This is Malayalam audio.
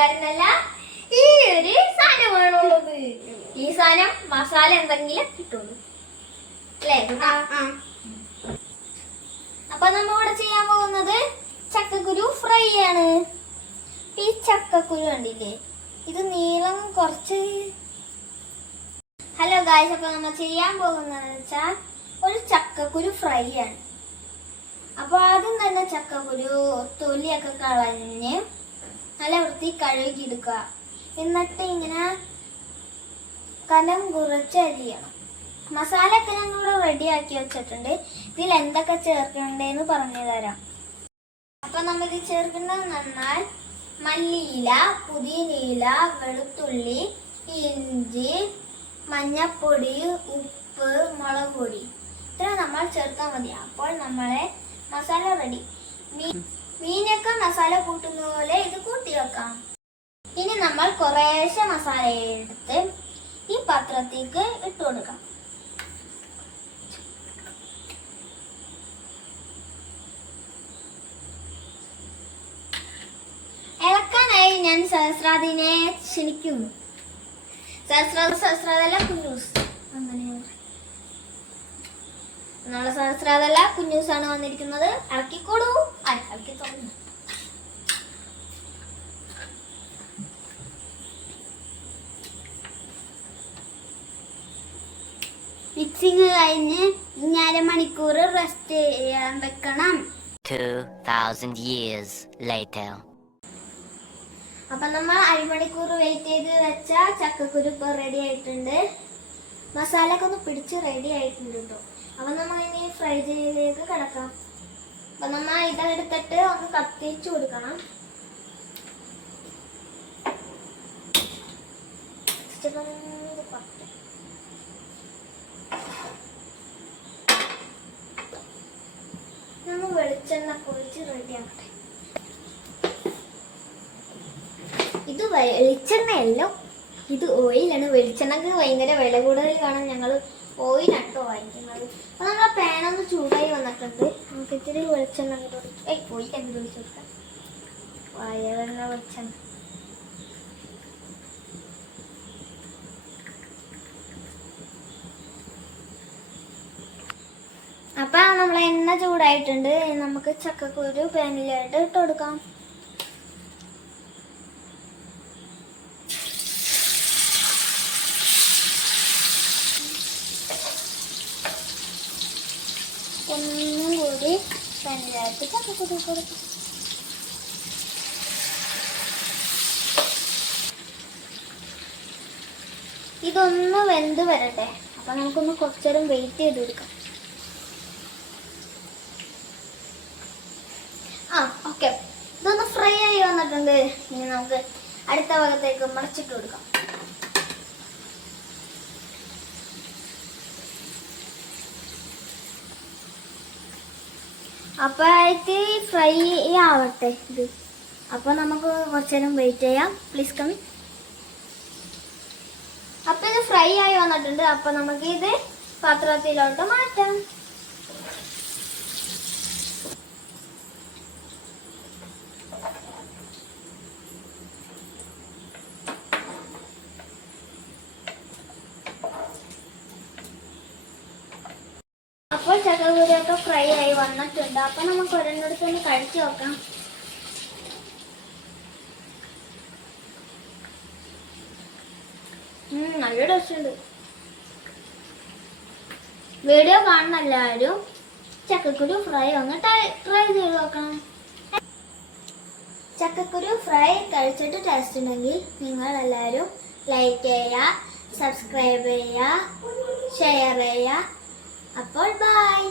പുള്ളിക്കാരനല്ല, ഈ ഒരു സാധനമാണുള്ളത്. ഈ സാധനം മസാല എന്തെങ്കിലും കിട്ടുള്ളൂ അല്ലേ? അപ്പൊ നമ്മളിവിടെ ചെയ്യാൻ പോകുന്നത് ചക്കക്കുരു ഫ്രൈ ആണ്. ഈ ചക്കക്കുരു കണ്ടില്ലേ, ഇത് നീളം കുറച്ച്. ഹലോ ഗായ്സ്, അപ്പൊ നമ്മൾ ചെയ്യാൻ പോകുന്നതെന്ന് വെച്ചാൽ ഒരു ചക്കക്കുരു ഫ്രൈ ആണ്. അപ്പൊ ആദ്യം തന്നെ ചക്കക്കുരു തൊലിയൊക്കെ കളഞ്ഞ് നല്ല വൃത്തി കഴുകിയെടുക്കുക. എന്നിട്ട് ഇങ്ങനെ കനം കുറച്ച് അരിയണം. മസാല ഒക്കെ ഞങ്ങൾ റെഡിയാക്കി വെച്ചിട്ടുണ്ട്. ഇതിൽ എന്തൊക്കെ ചേർക്കണ്ടെന്ന് പറഞ്ഞു തരാം. അപ്പൊ നമ്മളിത് ചേർക്കുന്നത് നന്നാൽ മല്ലിയില, പുതിനയില, വെളുത്തുള്ളി, ഇഞ്ചി, മഞ്ഞപ്പൊടി, ഉപ്പ്, മുളക് പൊടി, ഇത്ര നമ്മൾ ചേർത്താൽ മതി. അപ്പോൾ നമ്മളെ മസാല റെഡി. മീനൊക്കെ മസാല കൂട്ടുന്ന പോലെ ഇത് കൂട്ടി വെക്കാം. ഇനി നമ്മൾ കുറേശ്ശെ മസാല എടുത്ത് ഈ പാത്രത്തേക്ക് ഇട്ട് കൊടുക്കാം. ഇളക്കാനായി ഞാൻ സഹസ്രാദിനെ ക്ഷണിക്കുന്നു. സഹസ്രാദല്ല കുഞ്ഞൂസ്, അങ്ങനെയാണ്. നാളെ സഹസ്രാദല്ല കുഞ്ഞൂസാണ് വന്നിരിക്കുന്നത്. ഇളക്കിക്കോളൂ, ഇളക്കി തോന്നുന്നു. മിക്സിങ് കഴിഞ്ഞ് 1/2 മണിക്കൂർ റെസ്റ്റ് ചെയ്യാൻ വെക്കണം. 2000 years later. അപ്പൊ നമ്മൾ 1/2 മണിക്കൂർ വെയിറ്റ് ചെയ്ത് വെച്ച ചക്കക്കുരു ഇപ്പൊ റെഡി ആയിട്ടുണ്ട്. മസാല ഒക്കെ ഒന്ന് പിടിച്ച് റെഡി ആയിട്ടുണ്ട് കേട്ടോ. അപ്പൊ നമ്മൾ ഇനി ഫ്രൈ ചെയ്യലേക്ക് കിടക്കാം. അപ്പൊ നമ്മൾ ഇതെടുത്തിട്ട് ഒന്ന് കത്തിച്ചു കൊടുക്കണം. നമ്മൾ വെളിച്ചെണ്ണ കുഴിച്ച് റെഡി ആക്കട്ടെ. ഇത് വെളിച്ചെണ്ണയല്ലോ, ഇത് ഓയിലാണ്. വെളിച്ചെണ്ണക്ക് ഭയങ്കര വില കൂടുതൽ കാണാൻ ഞങ്ങൾ ഓയിലാട്ടോ വാങ്ങിക്കുന്നത്. അപ്പൊ നമ്മളെ പാനൊന്ന് ചൂടായി വന്നിട്ടുണ്ട്. നമുക്ക് ഇത്തിരി വെളിച്ചെണ്ണ പോയി എന്ത് ഒഴിച്ചു കൊടുക്കാം. വയറെണ്ണ വെളിച്ചെണ്ണ. അപ്പൊ നമ്മളെ എണ്ണ ചൂടായിട്ടുണ്ട്. നമുക്ക് ചക്കക്കുരു പാനിലായിട്ട് ഇട്ട് കൊടുക്കാം. ഒന്നും കൂടി പാനിലായിട്ട് ചക്കക്കുരു കൊടുക്കും. ഇതൊന്ന് വെന്ത് വരട്ടെ. അപ്പൊ നമുക്കൊന്ന് കുറച്ചേരം വെയിറ്റ് ചെയ്ത് കൊടുക്കാം. ഓക്കെ, ഇതൊന്ന് ഫ്രൈ ആയി വന്നിട്ടുണ്ട്. ഇനി നമുക്ക് അടുത്ത ഭാഗത്തേക്ക് മറിച്ചിട്ട് കൊടുക്കാം. അപ്പൊ ഇത് ഫ്രൈ ആവട്ടെ ഇത്. അപ്പൊ നമുക്ക് കുറച്ചേരം വെയിറ്റ് ചെയ്യാം. Please come. അപ്പൊ ഇത് ഫ്രൈ ആയി വന്നിട്ടുണ്ട്. അപ്പൊ നമുക്ക് ഇത് പാത്രത്തിലോട്ട് മാറ്റാം. അപ്പോൾ ചക്കക്കുരുയൊക്കെ ഫ്രൈ ആയി വന്നിട്ടുണ്ട്. അപ്പൊ നമുക്ക് ഒരെണ്ണടുത്ത് ഒന്ന് കഴിച്ചു നോക്കാം. നല്ല ടേസ്റ്റ് ഉണ്ട്. വീഡിയോ കാണുന്ന എല്ലാവരും ചക്കക്കുരു ഫ്രൈ ഒന്ന് ട്രൈ ചെയ്ത് നോക്കണം. ചക്കക്കുരു ഫ്രൈ കഴിച്ചിട്ട് ടേസ്റ്റ് ഉണ്ടെങ്കിൽ നിങ്ങൾ എല്ലാവരും ലൈക്ക് ചെയ്യുക, സബ്സ്ക്രൈബ് ചെയ്യുക, ഷെയർ ചെയ്യുക. അപ്പോൾ ബൈ.